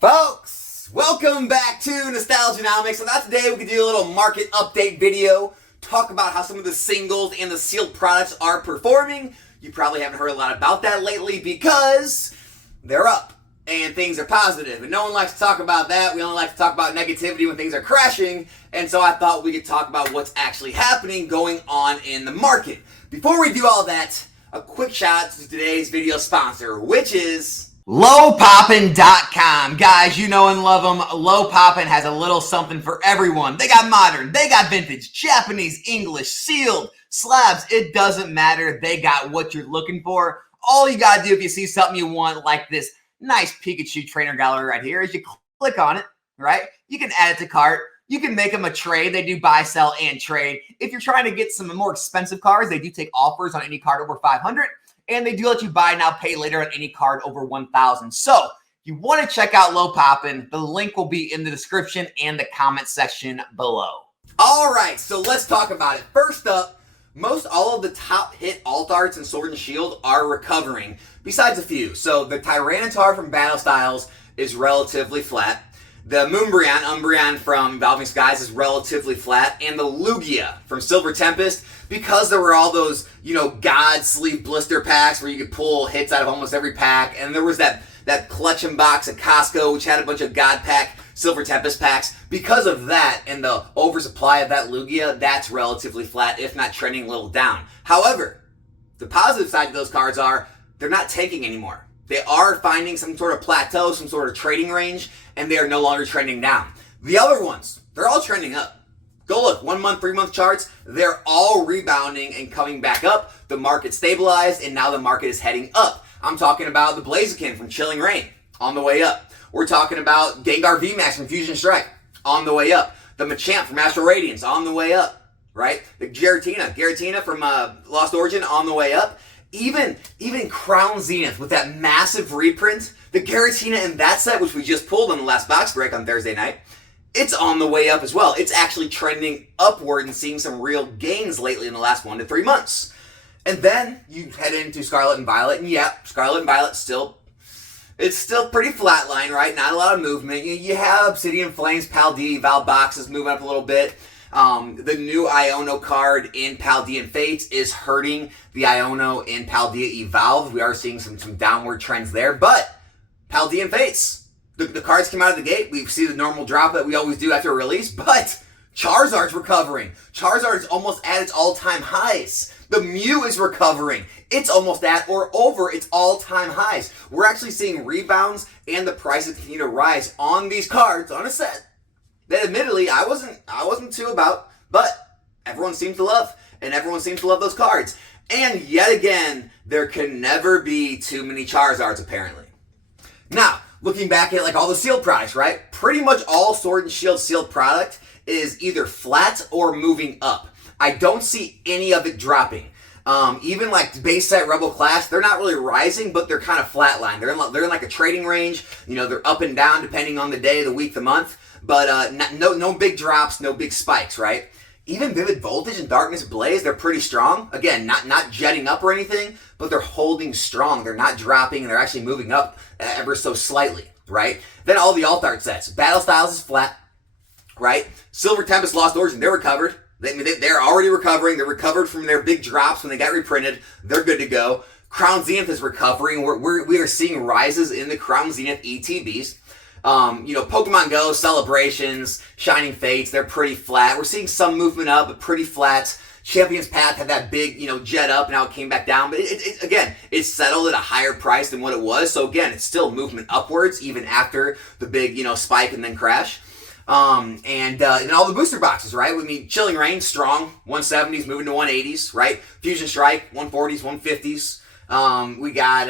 Folks, welcome back to Nostalgianomics. So now today we can do a little market update video, talk about how some of the singles and the sealed products are performing. You probably haven't heard a lot about that lately because they're up and things are positive. And no one likes to talk about that. We only like to talk about negativity when things are crashing. And so I thought we could talk about what's actually happening going on in the market. Before we do all that, a quick shout out to today's video sponsor, which is LowPoppin.com. Guys, you know and love them. Low Poppin has a little something for everyone. They got modern, they got vintage, Japanese, English, sealed, slabs. It doesn't matter. They got what you're looking for. All you gotta do if you see something you want, like this nice Pikachu trainer gallery right here, is you click on it, right? You can add it to cart. You can make them a trade. They do buy, sell, and trade. If you're trying to get some more expensive cards, they do take offers on any card over 500. And they do let you buy now, pay later on any card over 1,000. So if you want to check out Low Poppin', the link will be in the description and the comment section below. All right, so let's talk about it. First up, most all of the top hit alt arts in Sword and Shield are recovering, besides a few. So the Tyranitar from Battle Styles is relatively flat. The Umbreon from Evolving Skies is relatively flat, and the Lugia from Silver Tempest, because there were all those, God sleeve blister packs where you could pull hits out of almost every pack, and there was that collection box at Costco which had a bunch of God pack Silver Tempest packs. Because of that and the oversupply of that Lugia, that's relatively flat, if not trending a little down. However, the positive side of those cards are they're not tanking anymore. They are finding some sort of plateau, some sort of trading range, and they are no longer trending down. The other ones, they're all trending up. Go look, 1 month, 3 month charts, they're all rebounding and coming back up. The market stabilized, and now the market is heading up. I'm talking about the Blaziken from Chilling Reign, on the way up. We're talking about Gengar VMAX from Fusion Strike, on the way up. The Machamp from Astral Radiance, on the way up, right? The Giratina from Lost Origin, on the way up. Even Crown Zenith with that massive reprint, the Giratina in that set, which we just pulled on the last box break on Thursday night, it's on the way up as well. It's actually trending upward and seeing some real gains lately in the last 1 to 3 months. And then you head into Scarlet and Violet, and yeah, Scarlet and Violet it's still pretty flatline, right? Not a lot of movement. You have Obsidian Flames, Paldea, Evolve boxes moving up a little bit. The new Iono card in Paldean Fates is hurting the Iono in Paldea Evolve. We are seeing some downward trends there, but Paldean Fates, the cards came out of the gate. We see the normal drop that we always do after a release, but Charizard's recovering. Charizard is almost at its all-time highs. The Mew is recovering. It's almost at or over its all-time highs. We're actually seeing rebounds and the prices continue to rise on these cards on a set that admittedly I wasn't too about, but everyone seems to love, and everyone seems to love those cards. And yet again, there can never be too many Charizards, apparently. Now, looking back at all the sealed products, right? Pretty much all Sword and Shield sealed product is either flat or moving up. I don't see any of it dropping. Even base set Rebel Clash, they're not really rising, but they're kind of flatline. They're in like a trading range. They're up and down depending on the day, the week, the month. But no big drops, no big spikes, right? Even Vivid Voltage and Darkness Blaze, they're pretty strong. Again, not jetting up or anything, but they're holding strong. They're not dropping, and they're actually moving up ever so slightly, right? Then all the alt art sets. Battle Styles is flat, right? Silver Tempest, Lost Origin, they're recovered. They're already recovering. They're recovered from their big drops when they got reprinted. They're good to go. Crown Zenith is recovering. We are seeing rises in the Crown Zenith ETBs. Pokemon Go, Celebrations, Shining Fates, they're pretty flat. We're seeing some movement up, but pretty flat. Champion's Path had that big, jet up, now it came back down. But again, it's settled at a higher price than what it was. So again, it's still movement upwards, even after the big, spike and then crash. And all the booster boxes, right? Chilling Reign, strong, 170s, moving to 180s, right? Fusion Strike, 140s, 150s. We got,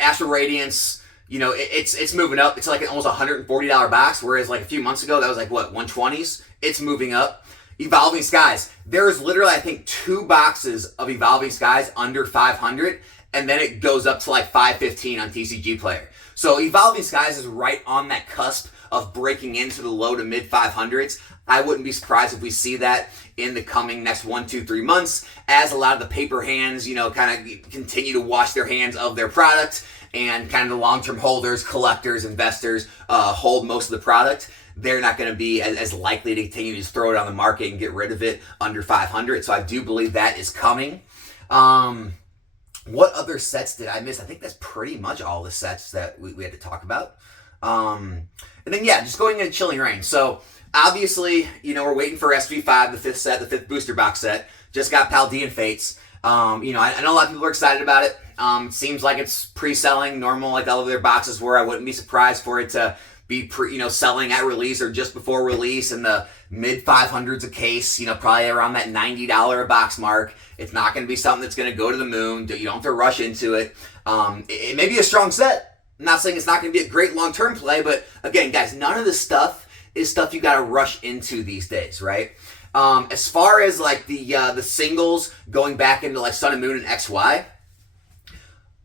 Astral Radiance, it's moving up. It's almost $140 box, whereas a few months ago, that was 120s. It's moving up. Evolving Skies. There's literally, I think, 2 boxes of Evolving Skies under 500, and then it goes up to 515 on TCG Player. So Evolving Skies is right on that cusp of breaking into the low to mid 500s. I wouldn't be surprised if we see that in the coming next 1, 2, 3 months as a lot of the paper hands, kind of continue to wash their hands of their product and kind of the long-term holders, collectors, investors hold most of the product, they're not going to be as likely to continue to just throw it on the market and get rid of it under 500. So I do believe that is coming. What other sets did I miss? I think that's pretty much all the sets that we had to talk about. And then, yeah, just going into Chilling Reign. So, obviously, we're waiting for SV5, the fifth set, the fifth booster box set. Just got Paldean Fates. I know a lot of people are excited about it. Seems like it's pre-selling normal like all of their boxes were. I wouldn't be surprised for it to be selling at release or just before release in the mid 500s a case, probably around that $90 a box mark. It's not going to be something that's going to go to the moon. You don't have to rush into it. It may be a strong set. I'm not saying it's not going to be a great long-term play, but again, guys, none of this stuff is stuff you got to rush into these days, right? As far as like the singles going back into like Sun and Moon and XY,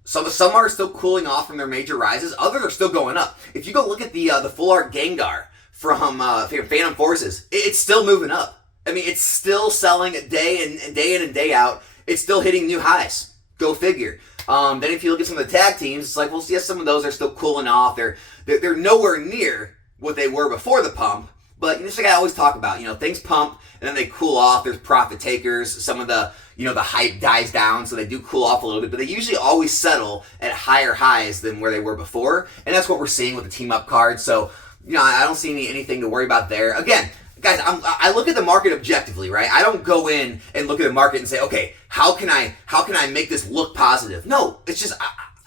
some are still cooling off from their major rises. Others are still going up. If you go look at the full art Gengar from Phantom Forces, it's still moving up. I mean, it's still selling day in and day out. It's still hitting new highs. Go figure. Then if you look at some of the tag teams, it's like, well, yes, some of those are still cooling off. They're nowhere near what they were before the pump. But just like I always talk about, things pump and then they cool off. There's profit takers. Some of the the hype dies down, so they do cool off a little bit. But they usually always settle at higher highs than where they were before, and that's what we're seeing with the team up cards. So I don't see anything to worry about there. Again, guys, I look at the market objectively, right? I don't go in and look at the market and say, okay, how can I make this look positive? No, it's just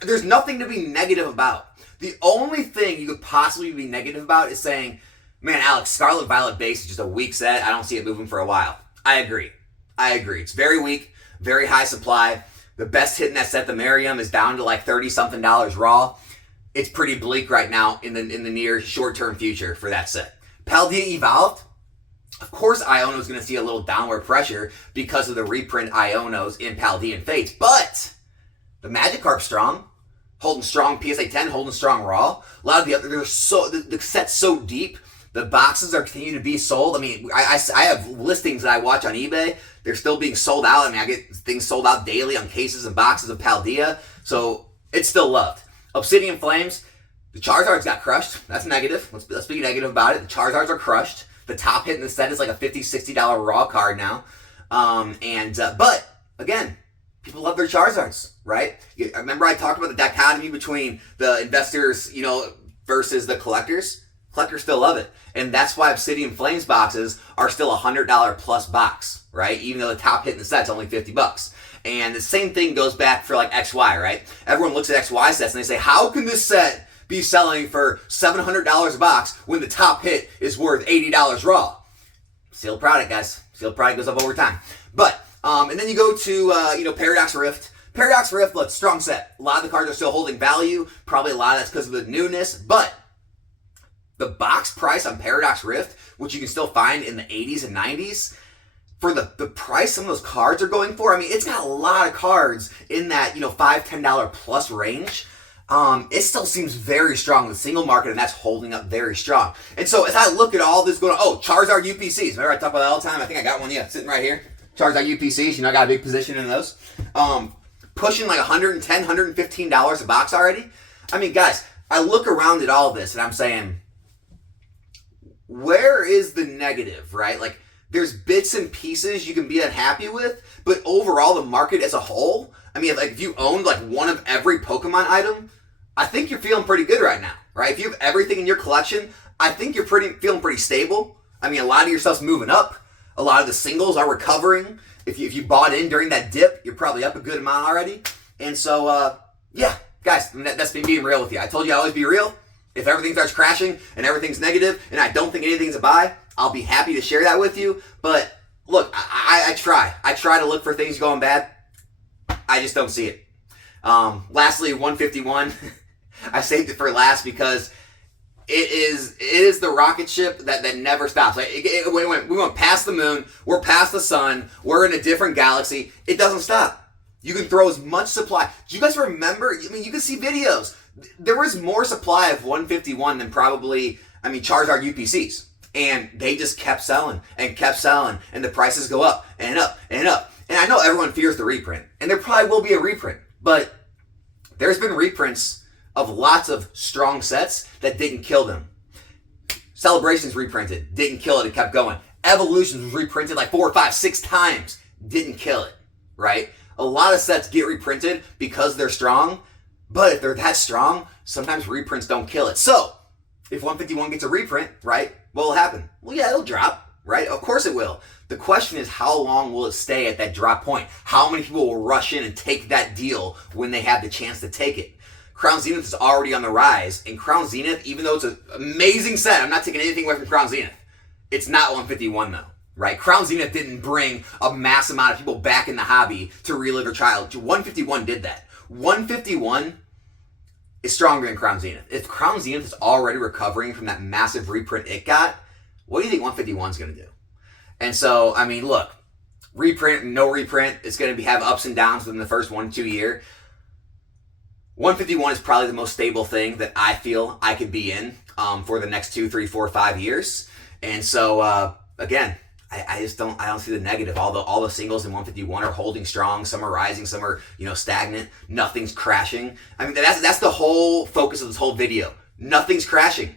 there's nothing to be negative about. The only thing you could possibly be negative about is saying, man, Alex, Scarlet Violet base is just a weak set. I don't see it moving for a while. I agree. It's very weak, very high supply. The best hit in that set, the Merriam, is down to like $30-something raw. It's pretty bleak right now in the near short-term future for that set. Paldea Evolved, of course Iono is going to see a little downward pressure because of the reprint Ionos in Paldean Fates, but the Magikarp's strong, holding strong PSA 10, holding strong raw. A lot of the other, the set's so deep. The boxes are continuing to be sold. I mean, I have listings that I watch on eBay. They're still being sold out. I mean, I get things sold out daily on cases and boxes of Paldea. So it's still loved. Obsidian Flames, the Charizards got crushed. That's negative. Let's be negative about it. The Charizards are crushed. The top hit in the set is like a $50, $60 raw card now. But again, people love their Charizards, right? I remember I talked about the dichotomy between the investors, versus the collectors. Collectors still love it. And that's why Obsidian Flames boxes are still a $100 plus box, right? Even though the top hit in the set's only $50. And the same thing goes back for like XY, right? Everyone looks at XY sets and they say, how can this set be selling for $700 a box when the top hit is worth $80 raw? Sealed product, guys. Sealed product goes up over time. But, and then you go to, Paradox Rift. Paradox Rift, look, strong set. A lot of the cards are still holding value. Probably a lot of that's because of the newness. But the box price on Paradox Rift, which you can still find in the 80s and 90s, for the price some of those cards are going for, I mean, it's got a lot of cards in that, $5, $10 plus range. It still seems very strong in the single market, and that's holding up very strong. And so as I look at all this going on, Charizard UPCs. Remember I talk about that all the time? I think I got one, sitting right here. Charizard UPCs, I got a big position in those. Pushing like $110, $115 a box already. I mean, guys, I look around at all this, and I'm saying, where is the negative, right? Like, there's bits and pieces you can be unhappy with, but overall, the market as a whole, I mean, like, if you owned, like, one of every Pokemon item, I think you're feeling pretty good right now, right? If you have everything in your collection, I think you're feeling pretty stable. I mean, a lot of your stuff's moving up. A lot of the singles are recovering. If you bought in during that dip, you're probably up a good amount already. And so, yeah, guys, that's me being real with you. I told you I always be real. If everything starts crashing and everything's negative and I don't think anything's a buy, I'll be happy to share that with you. But look, I try. I try to look for things going bad. I just don't see it. Lastly, 151. I saved it for last because it is the rocket ship that never stops. Like, we went past the moon. We're past the sun. We're in a different galaxy. It doesn't stop. You can throw as much supply. Do you guys remember? I mean, you can see videos. There was more supply of 151 than probably, Charizard UPCs. And they just kept selling and kept selling. And the prices go up and up and up. And I know everyone fears the reprint. And there probably will be a reprint. But there's been reprints of lots of strong sets that didn't kill them. Celebrations reprinted, didn't kill it, it kept going. Evolutions was reprinted like 4, 5, 6 times, didn't kill it, right? A lot of sets get reprinted because they're strong, but if they're that strong, sometimes reprints don't kill it. So, if 151 gets a reprint, right, what will happen? Well, yeah, it'll drop, right? Of course it will. The question is, how long will it stay at that drop point? How many people will rush in and take that deal when they have the chance to take it? Crown Zenith is already on the rise, and Crown Zenith, even though it's an amazing set, I'm not taking anything away from Crown Zenith, it's not 151 though, right? Crown Zenith didn't bring a mass amount of people back in the hobby to relive their childhood. 151 did that. 151 is stronger than Crown Zenith. If Crown Zenith is already recovering from that massive reprint it got, what do you think 151 is going to do? And so, I mean, look, reprint, no reprint, it's going to have ups and downs within the first 1 to 2 years. 151 is probably the most stable thing that I feel I could be in for the next 2, 3, 4, 5 years. And so, again, I don't see the negative. All the singles in 151 are holding strong. Some are rising. Some are, stagnant. Nothing's crashing. I mean, that's the whole focus of this whole video. Nothing's crashing.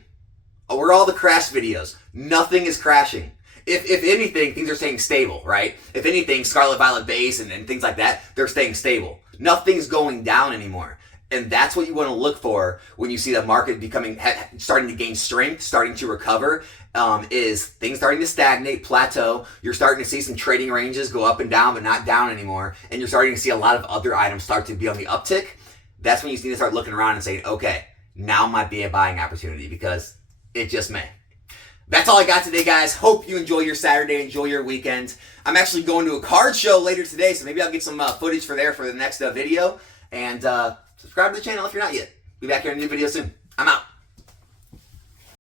Where are all the crash videos? Nothing is crashing. If anything, things are staying stable, right? If anything, Scarlet Violet base and things like that, they're staying stable. Nothing's going down anymore. And that's what you want to look for when you see the market starting to gain strength, starting to recover, is things starting to stagnate, plateau. You're starting to see some trading ranges go up and down, but not down anymore. And you're starting to see a lot of other items start to be on the uptick. That's when you need to start looking around and saying, okay, now might be a buying opportunity, because it just may. That's all I got today, guys. Hope you enjoy your Saturday, enjoy your weekend. I'm actually going to a card show later today, so maybe I'll get some footage for the next video. And subscribe to the channel if you're not yet. Be back here in a new video soon. I'm out.